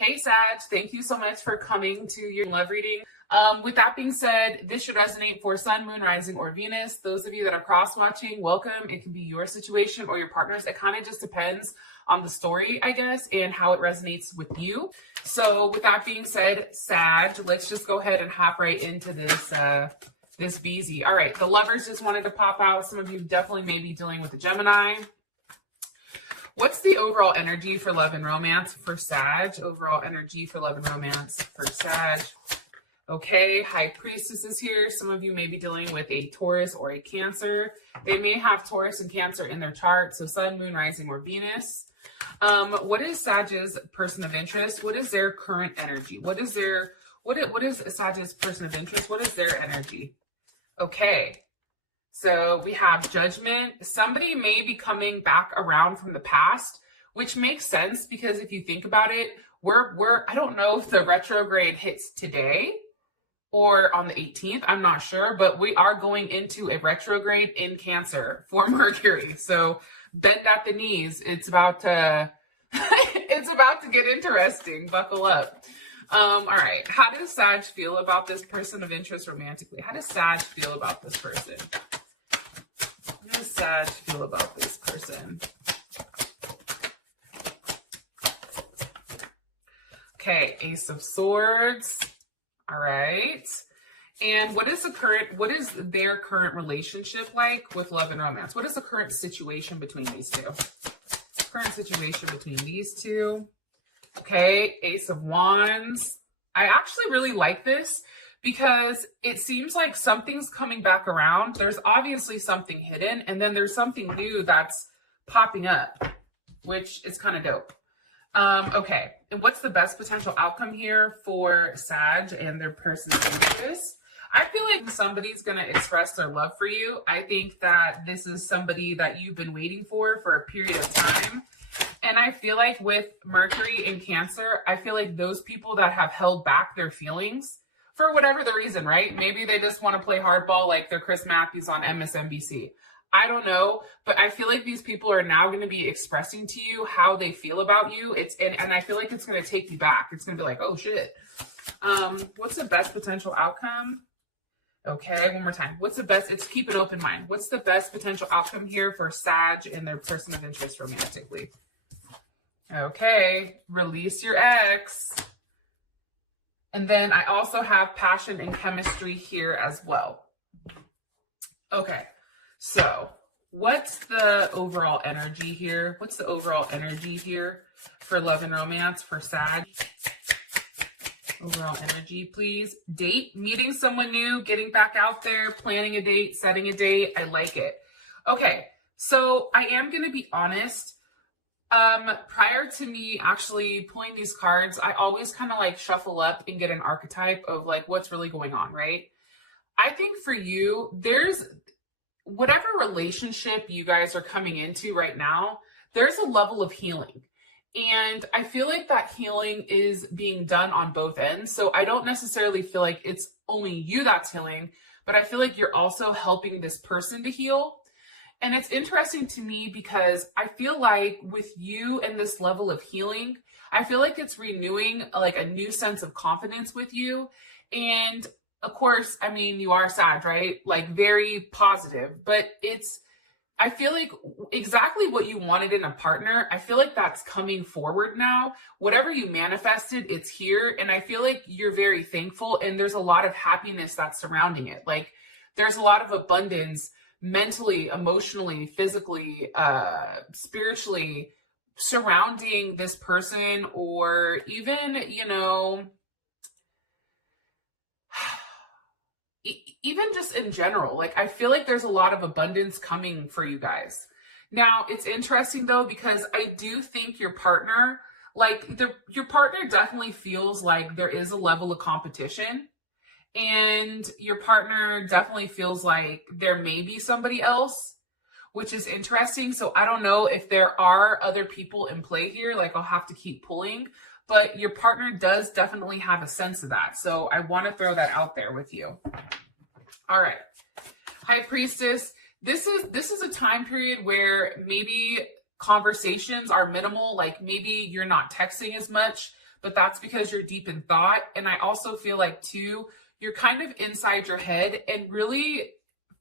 Hey Sag, thank you so much for coming to your love reading. With that being said, this should resonate for Sun, Moon, Rising, or Venus. Those of you that are cross-watching, welcome. It can be your situation or your partner's. It kind of just depends on the story, I guess, and how it resonates with you. So with that being said, Sag, let's just go ahead and hop right into this BZ. All right, the lovers just wanted to pop out. Some of you definitely may be dealing with a Gemini. What's the overall energy for love and romance for Sag? Overall energy for love and romance for Sag. Okay, High Priestess is here. Some of you may be dealing with a Taurus or a Cancer. They may have Taurus and Cancer in their chart. So Sun, Moon, Rising, or Venus. What is Sag's person of interest? What is their current energy? What is Sag's person of interest? What is their energy? Okay. So we have Judgment. Somebody may be coming back around from the past, which makes sense because if you think about it, I don't know if the retrograde hits today or on the 18th. I'm not sure, but we are going into a retrograde in Cancer for Mercury. So bend at the knees. It's about to get interesting. Buckle up. All right. How does Sag feel about this person of interest romantically? How does Sag feel about this person? How does Sag feel about this person? Okay, Ace of Swords. All right. And what is their current relationship like with love and romance? What is the current situation between these two? Current situation between these two. Okay, Ace of Wands. I actually really like this because it seems like something's coming back around. There's obviously something hidden, and then there's something new that's popping up, which is kind of dope. Okay, and what's the best potential outcome here for Sag and their person's interest? I feel like somebody's going to express their love for you. I think that this is somebody that you've been waiting for a period of time. And I feel like with Mercury in Cancer, I feel like those people that have held back their feelings for whatever the reason, right? Maybe they just want to play hardball like they're Chris Matthews on MSNBC. I don't know, but I feel like these people are now going to be expressing to you how they feel about you. And I feel like it's going to take you back. It's going to be like, oh shit. What's the best potential outcome? Okay, one more time. It's keep an open mind. What's the best potential outcome here for Sag and their person of interest romantically? Okay, release your ex. And then I also have passion and chemistry here as well. Okay, so what's the overall energy here? What's the overall energy here for love and romance for Sag? Overall energy, please. Date, meeting someone new, getting back out there, planning a date, setting a date. I like it. Okay, so I am going to be honest. Prior to me actually pulling these cards, I always kind of like shuffle up and get an archetype of like what's really going on, right? I think for you, there's whatever relationship you guys are coming into right now, there's a level of healing. And I feel like that healing is being done on both ends. So I don't necessarily feel like it's only you that's healing, but I feel like you're also helping this person to heal. And it's interesting to me because I feel like with you and this level of healing, I feel like it's renewing like a new sense of confidence with you. And of course, I mean, you are Sag, right? Like very positive, but I feel like exactly what you wanted in a partner, I feel like that's coming forward now. Whatever you manifested, it's here. And I feel like you're very thankful. And there's a lot of happiness that's surrounding it. Like there's a lot of abundance mentally, emotionally, physically, spiritually surrounding this person, or even, even just in general. Like I feel like there's a lot of abundance coming for you guys. Now it's interesting though, because I do think your partner, your partner definitely feels like there is a level of competition. And your partner definitely feels like there may be somebody else, which is interesting. So I don't know if there are other people in play here. Like I'll have to keep pulling, but your partner does definitely have a sense of that. So I want to throw that out there with you. All right. High Priestess. This is a time period where maybe conversations are minimal. Like maybe you're not texting as much, but that's because you're deep in thought. And I also feel like too, you're kind of inside your head and really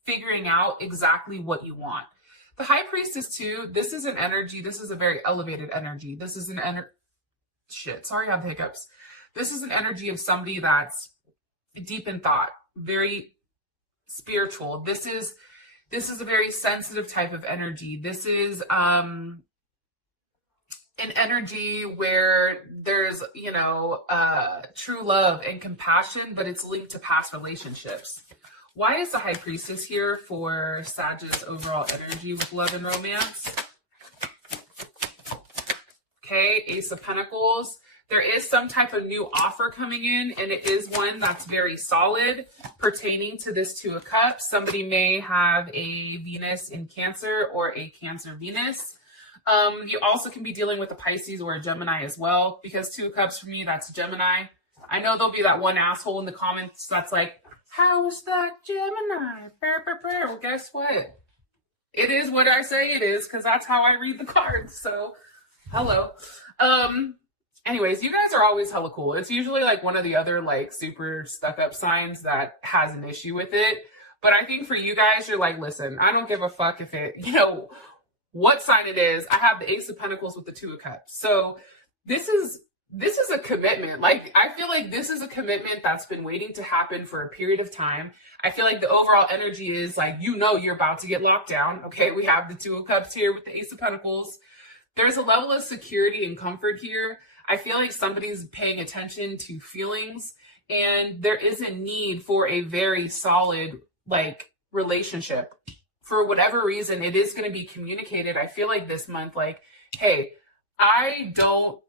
figuring out exactly what you want. The High Priestess too, this is an energy, this is a very elevated energy. This is an sorry I have the hiccups. This is an energy of somebody that's deep in thought, very spiritual. This is a very sensitive type of energy. This is an energy where there's, true love and compassion, but it's linked to past relationships. Why is the High Priestess here for Sagittarius overall energy with love and romance? Okay, Ace of Pentacles. There is some type of new offer coming in, and it is one that's very solid pertaining to this Two of Cups. Somebody may have a Venus in Cancer or a Cancer Venus. You also can be dealing with a Pisces or a Gemini as well, because Two of Cups for me, that's Gemini. I know there'll be that one asshole in the comments that's like, how is that Gemini? Well, guess what? It is what I say it is, because that's how I read the cards. So, hello. Anyways, you guys are always hella cool. It's usually like one of the other like super stuck up signs that has an issue with it. But I think for you guys, you're like, listen, I don't give a fuck if it, what sign it is. I have the Ace of Pentacles with the Two of Cups. So this is a commitment. Like, I feel like this is a commitment that's been waiting to happen for a period of time. I feel like the overall energy is like, you're about to get locked down. Okay, we have the Two of Cups here with the Ace of Pentacles. There's a level of security and comfort here. I feel like somebody's paying attention to feelings, and there is a need for a very solid, like, relationship. For whatever reason, it is going to be communicated. I feel like this month, like, hey, I don't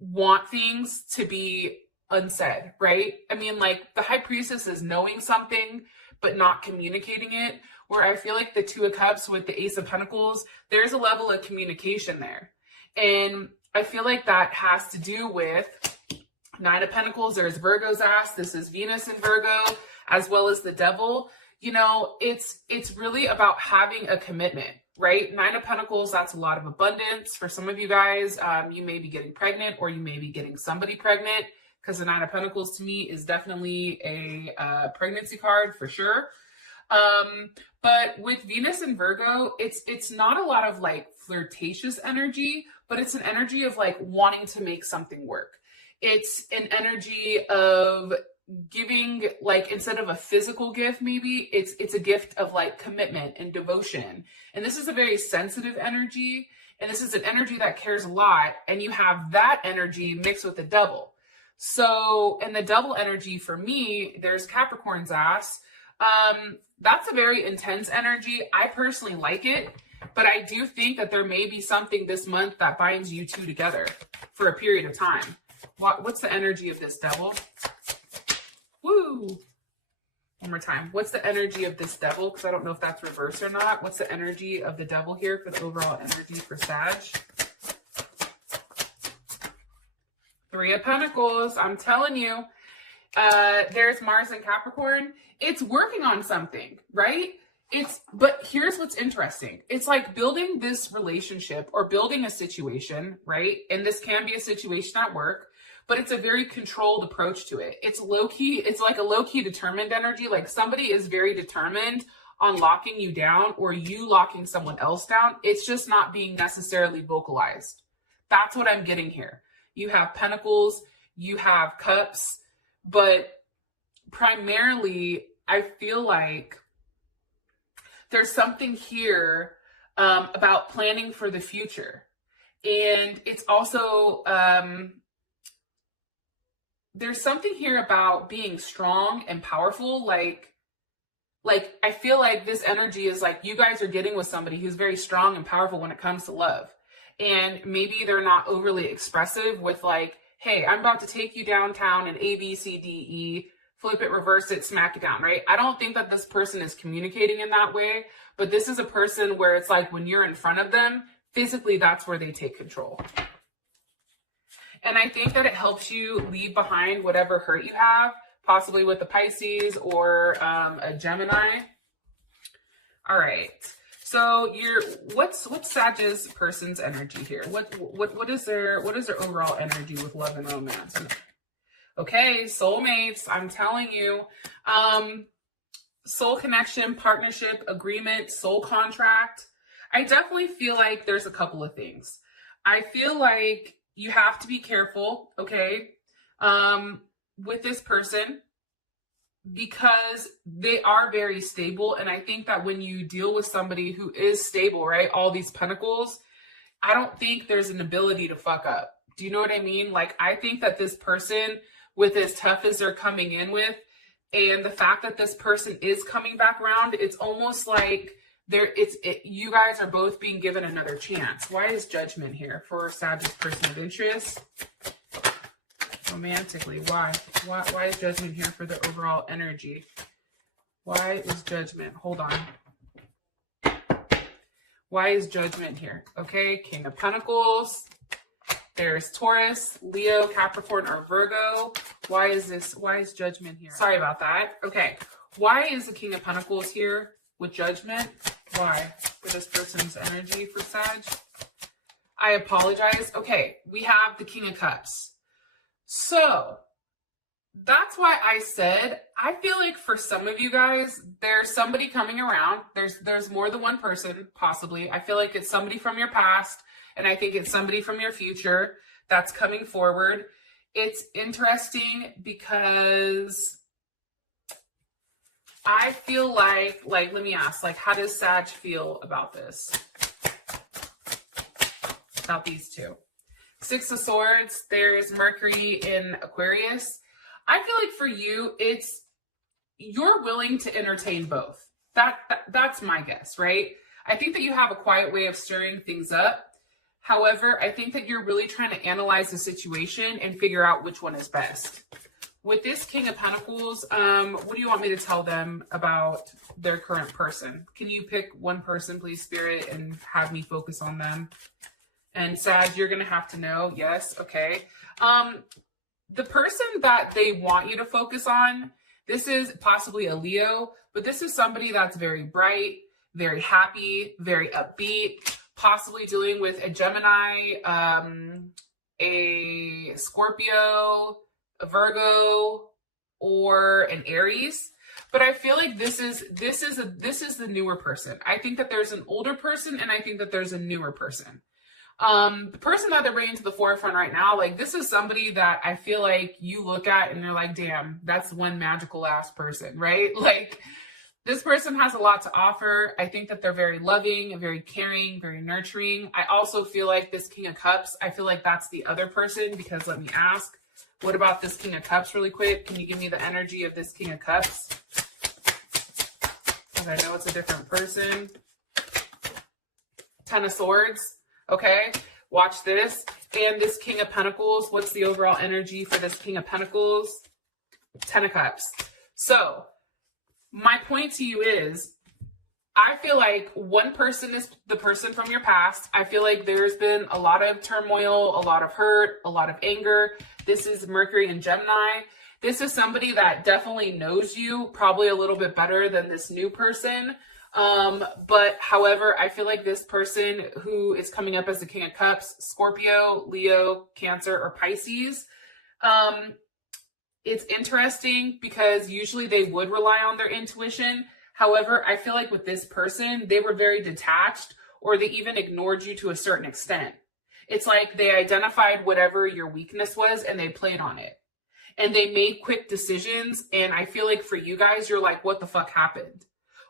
want things to be unsaid, right? I mean, like, the High Priestess is knowing something, but not communicating it, where I feel like the Two of Cups with the Ace of Pentacles, there's a level of communication there. And I feel like that has to do with Nine of Pentacles. There's Virgo's ass. This is Venus in Virgo, as well as the Devil. It's really about having a commitment, right? Nine of Pentacles, that's a lot of abundance. For some of you guys, you may be getting pregnant, or you may be getting somebody pregnant, because the Nine of Pentacles to me is definitely a pregnancy card for sure. But with Venus and Virgo, it's not a lot of like flirtatious energy, but it's an energy of like wanting to make something work. It's an energy of giving, like, instead of a physical gift, maybe it's a gift of like commitment and devotion. And this is a very sensitive energy, and this is an energy that cares a lot, and you have that energy mixed with the Devil. So, and the Devil energy for me, there's Capricorn's ass. That's a very intense energy. I personally like it, but I do think that there may be something this month that binds you two together for a period of time. What's the energy of this Devil? Woo! One more time. What's the energy of this Devil? Because I don't know if that's reversed or not. What's the energy of the Devil here for the overall energy for Sag? Three of Pentacles. I'm telling you. There's Mars and Capricorn. It's working on something, right? But here's what's interesting. It's like building this relationship or building a situation, right? And this can be a situation at work, but it's a very controlled approach to it. It's low-key. It's like a low-key determined energy. Like somebody is very determined on locking you down, or you locking someone else down. It's just not being necessarily vocalized. That's what I'm getting here. You have Pentacles, you have Cups, but primarily, I feel like there's something here about planning for the future. And it's also, there's something here about being strong and powerful. Like I feel like this energy is like you guys are getting with somebody who's very strong and powerful when it comes to love. And maybe they're not overly expressive with like, hey, I'm about to take you downtown and A, B, C, D, E, flip it, reverse it, smack it down, right? I don't think that this person is communicating in that way, but this is a person where it's like when you're in front of them, physically, that's where they take control. And I think that it helps you leave behind whatever hurt you have, possibly with a Pisces or a Gemini. All right. So what's Sag's person's energy here? What is their overall energy with love and romance? Okay, soulmates, I'm telling you. Soul connection, partnership, agreement, soul contract. I definitely feel like there's a couple of things. I feel like you have to be careful, okay, with this person, because they are very stable. And I think that when you deal with somebody who is stable, right, all these pentacles, I don't think there's an ability to fuck up. Do you know what I mean? Like, I think that this person, with as tough as they're coming in with, and the fact that this person is coming back around, it's almost like you guys are both being given another chance. Why is Judgment here for Sag's person of interest? Romantically, why is Judgment here for the overall energy? Why is Judgment? Hold on. Why is Judgment here? Okay, King of Pentacles. There's Taurus, Leo, Capricorn, or Virgo. Why is Judgment here? Sorry about that. Okay, why is the King of Pentacles here with Judgment? Why? For this person's energy for Sag? I apologize. Okay, we have the King of Cups. So that's why I said, I feel like for some of you guys, there's somebody coming around. There's more than one person, possibly. I feel like it's somebody from your past, and I think it's somebody from your future that's coming forward. It's interesting because I feel like, let me ask, like, how does Sag feel about this? About these two? Six of Swords, there's Mercury in Aquarius. I feel like for you, you're willing to entertain both. That's my guess, right? I think that you have a quiet way of stirring things up. However, I think that you're really trying to analyze the situation and figure out which one is best. With this King of Pentacles, what do you want me to tell them about their current person? Can you pick one person, please, Spirit, and have me focus on them? And Sag, you're going to have to know. Yes. Okay. The person that they want you to focus on, this is possibly a Leo, but this is somebody that's very bright, very happy, very upbeat, possibly dealing with a Gemini, a Scorpio, a Virgo, or an Aries. But I feel like this is the newer person. I think that there's an older person, and I think that there's a newer person. The person that they're bringing to the forefront right now, like, this is somebody that I feel like you look at and you're like, damn, that's one magical ass person, right? Like, this person has a lot to offer. I think that they're very loving, very caring, very nurturing. I also feel like this King of Cups, I feel like that's the other person, because let me ask, what about this King of Cups really quick? Can you give me the energy of this King of Cups? Because I know it's a different person. Ten of Swords. Okay, watch this. And this King of Pentacles, what's the overall energy for this King of Pentacles? Ten of Cups. So my point to you is, I feel like one person is the person from your past. I feel like there's been a lot of turmoil, a lot of hurt, a lot of anger. This is Mercury in Gemini. This is somebody that definitely knows you probably a little bit better than this new person. But however, I feel like this person who is coming up as the King of Cups, Scorpio, Leo, Cancer, or Pisces, it's interesting because usually they would rely on their intuition. However, I feel like with this person, they were very detached, or they even ignored you to a certain extent. It's like they identified whatever your weakness was and they played on it. And they made quick decisions. And I feel like for you guys, you're like, what the fuck happened?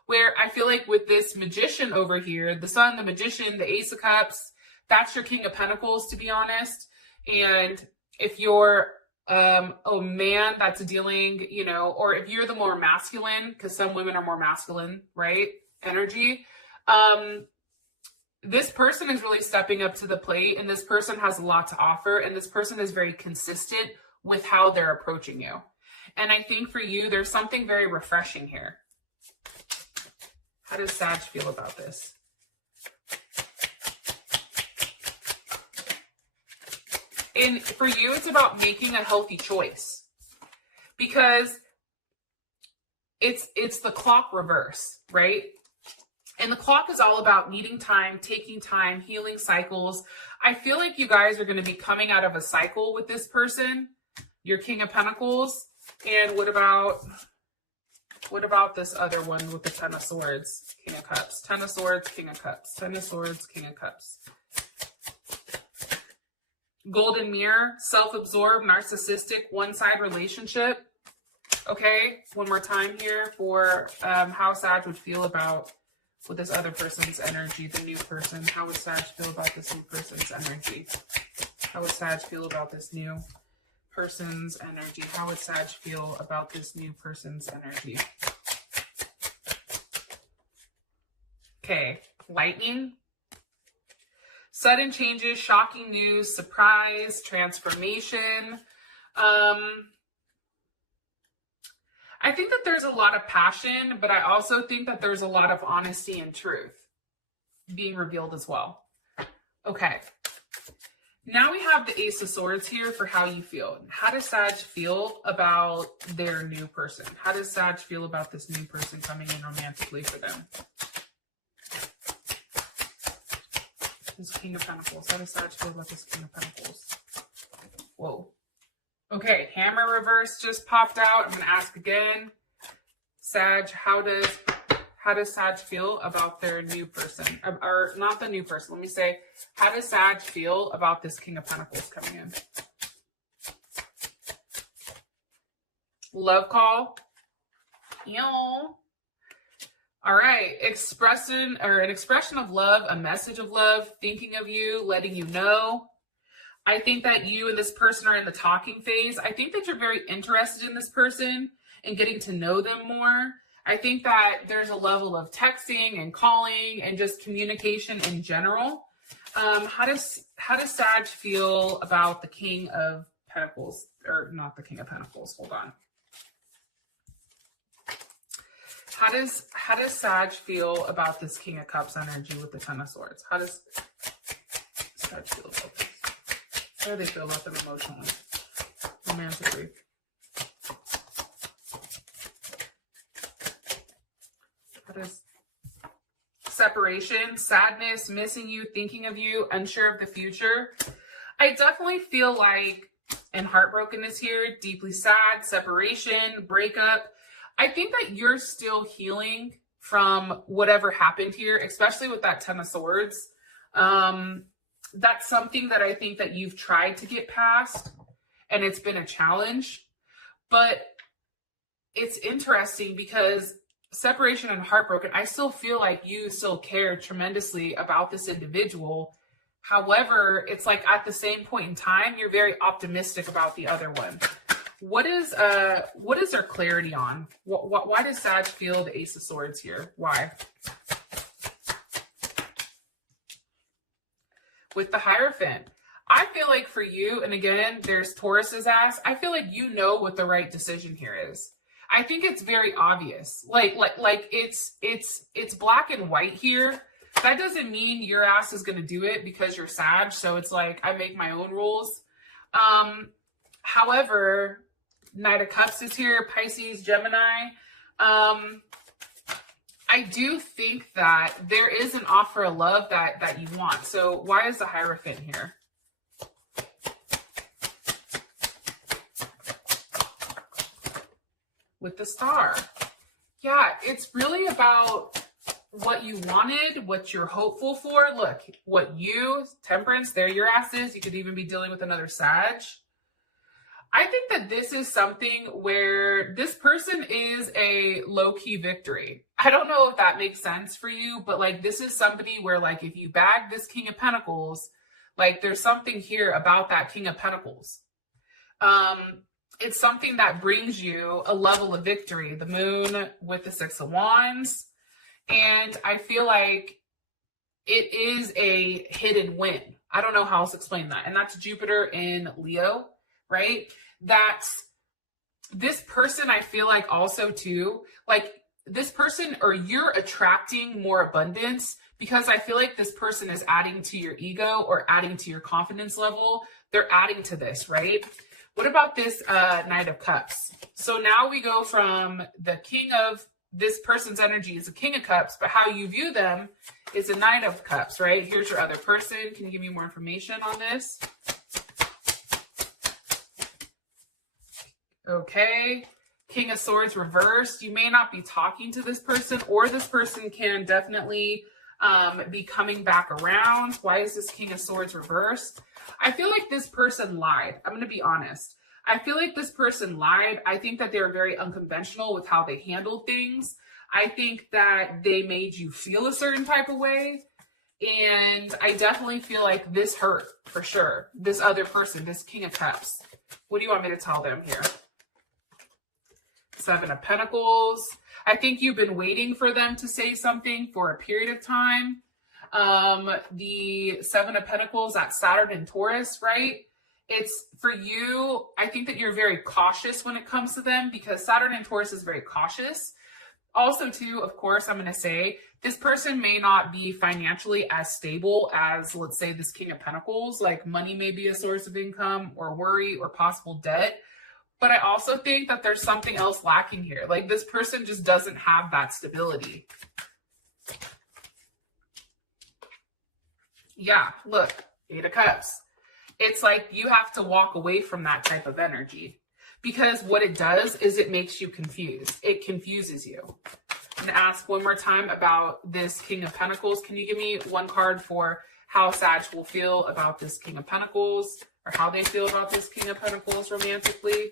Where I feel like with this Magician over here, the Sun, the Magician, the Ace of Cups, that's your King of Pentacles, to be honest. And if you're a man that's dealing, you know, or if you're the more masculine, because some women are more masculine, right? Energy. This person is really stepping up to the plate, and this person has a lot to offer, and this person is very consistent with how they're approaching you. And I think for you, there's something very refreshing here. How does Sag feel about this? And for you, it's about making a healthy choice, because it's the clock reverse, right? And the clock is all about needing time, taking time, healing cycles. I feel like you guys are going to be coming out of a cycle with this person, your King of Pentacles. And what about this other one with the Ten of Swords, King of Cups? Ten of Swords, King of Cups. Ten of Swords, King of Cups. Golden Mirror, self-absorbed, narcissistic, one-side relationship. Okay, one more time here for how Sag would feel about with this other person's energy, the new person. How would Sag feel about this new person's energy? How would Sag feel about this new person's energy? How would Sag feel about this new person's energy? Okay, lightning. Sudden changes, shocking news, surprise, transformation. I think that there's a lot of passion, but I also think that there's a lot of honesty and truth being revealed as well. Okay. Now we have the Ace of Swords here for how you feel. How does Sag feel about their new person? How does Sag feel about this new person coming in romantically for them? This King of Pentacles. How does Sag feel about this King of Pentacles? Whoa. Okay, Hammer reverse just popped out. I'm going to ask again. Sag, how does Sag feel about their new person? Or not the new person. Let me say, how does Sag feel about this King of Pentacles coming in? Love call. Ew. All right, an expression of love, a message of love, thinking of you, letting you know. I think that you and this person are in the talking phase. I think that you're very interested in this person and getting to know them more. I think that there's a level of texting and calling and just communication in general. How does Sag feel about the King of Pentacles? Or not the King of Pentacles, hold on. How does Sag feel about this King of Cups energy with the Ten of Swords? How does Sag feel about this? How do they feel about them emotionally, romantically? How does separation, sadness, missing you, thinking of you, unsure of the future? I definitely feel like, and heartbrokenness here, deeply sad, separation, breakup. I think that you're still healing from whatever happened here, especially with that Ten of Swords. That's something that I think that you've tried to get past, and it's been a challenge. But it's interesting because separation and heartbroken, I still feel like you still care tremendously about this individual. However, it's like at the same point in time, you're very optimistic about the other one. What is there clarity on? Why does Sag feel the Ace of Swords here? Why? With the Hierophant, I feel like for you, and again, there's Taurus's ass. I feel like you know what the right decision here is. I think it's very obvious. Like it's black and white here. That doesn't mean your ass is gonna do it because you're Sag. So it's like I make my own rules. However, Knight of Cups is here, Pisces, Gemini. I do think that there is an offer of love that you want. So why is the Hierophant here? With the Star. Yeah, it's really about what you wanted, what you're hopeful for. Look, what you, Temperance, there your ass is. You could even be dealing with another Sag. I think that this is something where this person is a low-key victory. I don't know if that makes sense for you, but like this is somebody where like if you bag this King of Pentacles, like there's something here about that King of Pentacles. It's something that brings you a level of victory. The Moon with the Six of Wands. And I feel like it is a hidden win. I don't know how else to explain that. And that's Jupiter in Leo. Right? That's this person, I feel like also too, like this person, or you're attracting more abundance because I feel like this person is adding to your ego or adding to your confidence level. They're adding to this, right? What about this Knight of Cups? So now we go from the King of this person's energy is a King of Cups, but how you view them is a Knight of Cups, right? Here's your other person. Can you give me more information on this? Okay. King of Swords reversed. You may not be talking to this person, or this person can definitely be coming back around. Why is this King of Swords reversed? I feel like this person lied. I'm going to be honest. I feel like this person lied. I think that they're very unconventional with how they handle things. I think that they made you feel a certain type of way. And I definitely feel like this hurt for sure. This other person, this King of Cups. What do you want me to tell them here? Seven of Pentacles. I think you've been waiting for them to say something for a period of time. The Seven of Pentacles, that's Saturn and Taurus, right? It's for you. I think that you're very cautious when it comes to them because Saturn and Taurus is very cautious. Also, too, of course, I'm going to say this person may not be financially as stable as, let's say, this King of Pentacles. Like money may be a source of income or worry or possible debt. But I also think that there's something else lacking here. Like this person just doesn't have that stability. Yeah, look, Eight of Cups. It's like you have to walk away from that type of energy because what it does is it makes you confused. It confuses you. I'm going to ask one more time about this King of Pentacles. Can you give me one card for how Sag will feel about this King of Pentacles or how they feel about this King of Pentacles romantically?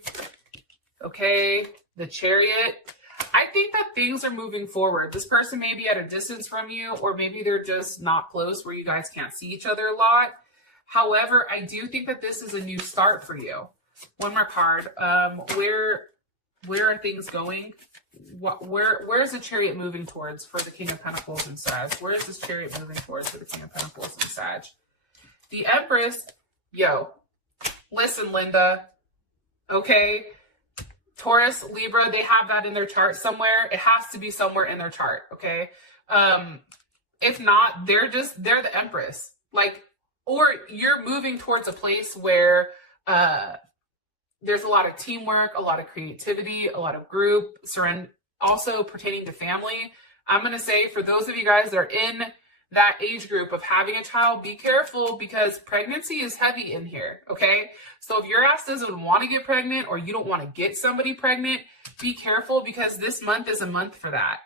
Okay, the Chariot. I think that things are moving forward. This person may be at a distance from you, or maybe they're just not close where you guys can't see each other a lot. However, I do think that this is a new start for you. One more card. Where are things going? Where is the Chariot moving towards for the King of Pentacles and Sag? Where is this Chariot moving towards for the King of Pentacles and Sag? The Empress. Yo, listen, Linda. Okay. Taurus, Libra, they have that in their chart somewhere. It has to be somewhere in their chart, okay? If not, they're the Empress. Like, or you're moving towards a place where there's a lot of teamwork, a lot of creativity, a lot of group, also pertaining to family. I'm going to say for those of you guys that are in that age group of having a child, be careful because pregnancy is heavy in here, okay? So if your ass doesn't want to get pregnant or you don't want to get somebody pregnant, be careful because this month is a month for that.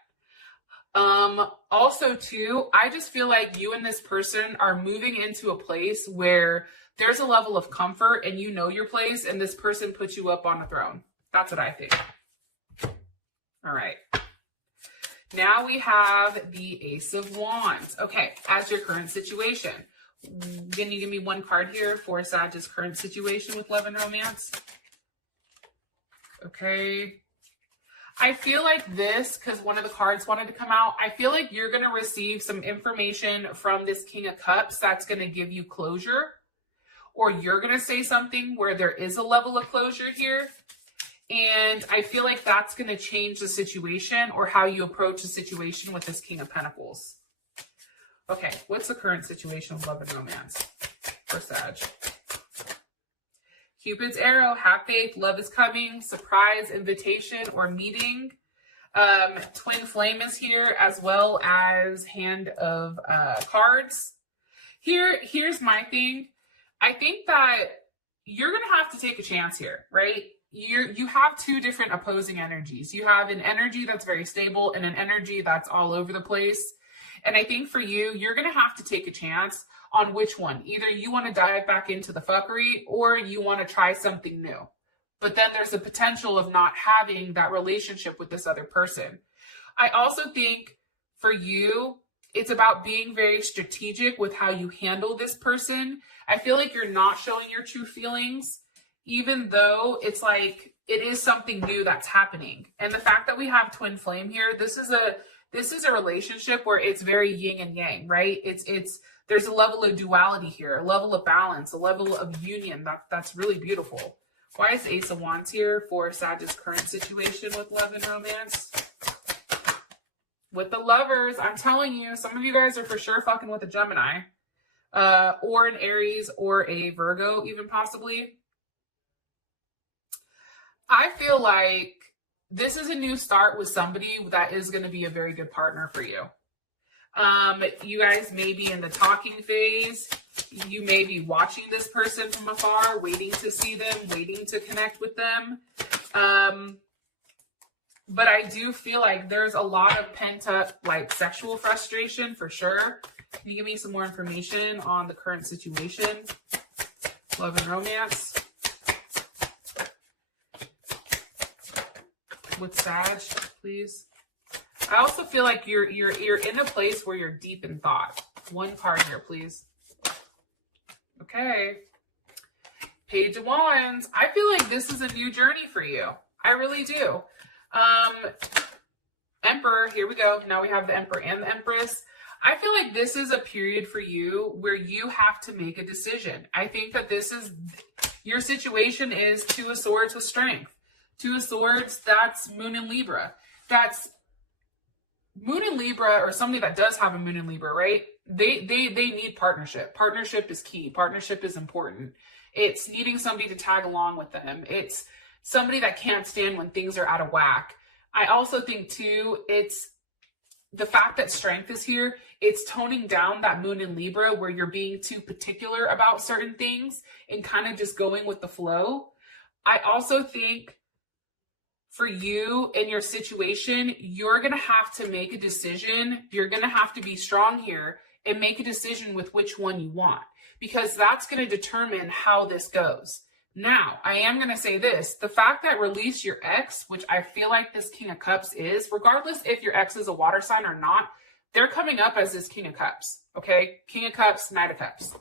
Also too, I just feel like you and this person are moving into a place where there's a level of comfort and you know your place and this person puts you up on a throne. That's what I think. All right. Now we have the Ace of Wands. Okay, as your current situation. Can you give me one card here for Sag's current situation with love and romance? Okay. I feel like this, because one of the cards wanted to come out, I feel like you're going to receive some information from this King of Cups that's going to give you closure. Or you're going to say something where there is a level of closure here. And I feel like that's going to change the situation or how you approach the situation with this King of Pentacles. Okay, what's the current situation of love and romance for Sag? Cupid's arrow, have faith, love is coming, surprise, invitation, or meeting. Twin flame is here as well as hand of cards. Here's my thing. I think that you're going to have to take a chance here, right? You have two different opposing energies. You have an energy that's very stable and an energy that's all over the place. And I think for you, you're going to have to take a chance on which one. Either you want to dive back into the fuckery or you want to try something new. But then there's a potential of not having that relationship with this other person. I also think for you, it's about being very strategic with how you handle this person. I feel like you're not showing your true feelings, even though it's like it is something new that's happening. And the fact that we have twin flame here, this is a relationship where it's very yin and yang, right? There's a level of duality here, a level of balance, a level of union that's really beautiful. Why is Ace of Wands here for Sag's current situation with love and romance? With the lovers, I'm telling you, some of you guys are for sure fucking with a Gemini, or an Aries or a Virgo, even possibly. I feel like this is a new start with somebody that is going to be a very good partner for you. You guys may be in the talking phase. You may be watching this person from afar, waiting to see them, waiting to connect with them. But I do feel like there's a lot of pent up, like, sexual frustration for sure. Can you give me some more information on the current situation? Love and romance. With Sag, please. I also feel like you're in a place where you're deep in thought. One card here, please. Okay. Page of Wands. I feel like this is a new journey for you. I really do. Emperor, here we go. Now we have the Emperor and the Empress. I feel like this is a period for you where you have to make a decision. I think that this is, your situation is Two of Swords with strength. Two of Swords, that's Moon in Libra. That's Moon in Libra, or somebody that does have a Moon in Libra, right? They need partnership. Partnership is key. Partnership is important. It's needing somebody to tag along with them. It's somebody that can't stand when things are out of whack. I also think too, it's the fact that strength is here. It's toning down that Moon in Libra where you're being too particular about certain things and kind of just going with the flow. I also think for you in your situation, you're going to have to make a decision. You're going to have to be strong here and make a decision with which one you want, because that's going to determine how this goes. Now, I am going to say this, the fact that release your ex, which I feel like this King of Cups is, regardless if your ex is a water sign or not, they're coming up as this King of Cups, okay? King of Cups, Knight of Cups.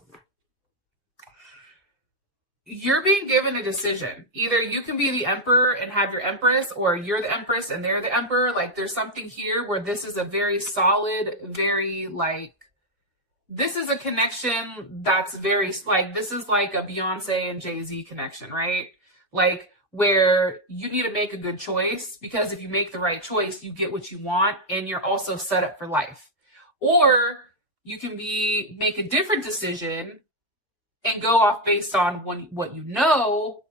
You're being given a decision. Either you can be the Emperor and have your Empress, or you're the Empress and they're the Emperor. Like, there's something here where this is a very solid, very, like, this is a connection that's very, like, this is like a Beyonce and Jay-Z connection, right? Like, where you need to make a good choice, because if you make the right choice, you get what you want and you're also set up for life. Or you can make a different decision and go off based on what you know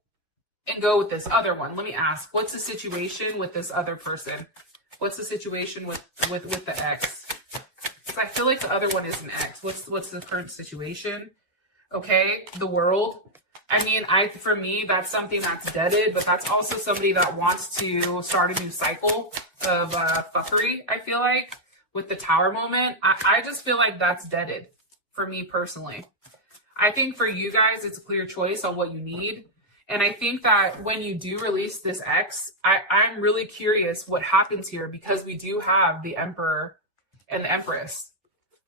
and go with this other one. Let me ask, what's the situation with this other person? What's the situation with the ex? Because I feel like the other one is an ex. What's the current situation? Okay, the World. I mean, for me, that's something that's deaded, but that's also somebody that wants to start a new cycle of fuckery, I feel like, with the Tower moment. I just feel like that's deaded for me personally. I think for you guys, it's a clear choice on what you need. And I think that when you do release this ex, I'm really curious what happens here, because we do have the Emperor and the Empress.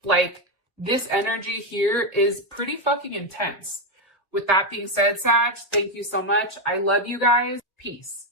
Like, this energy here is pretty fucking intense. With that being said, Sag, thank you so much. I love you guys. Peace.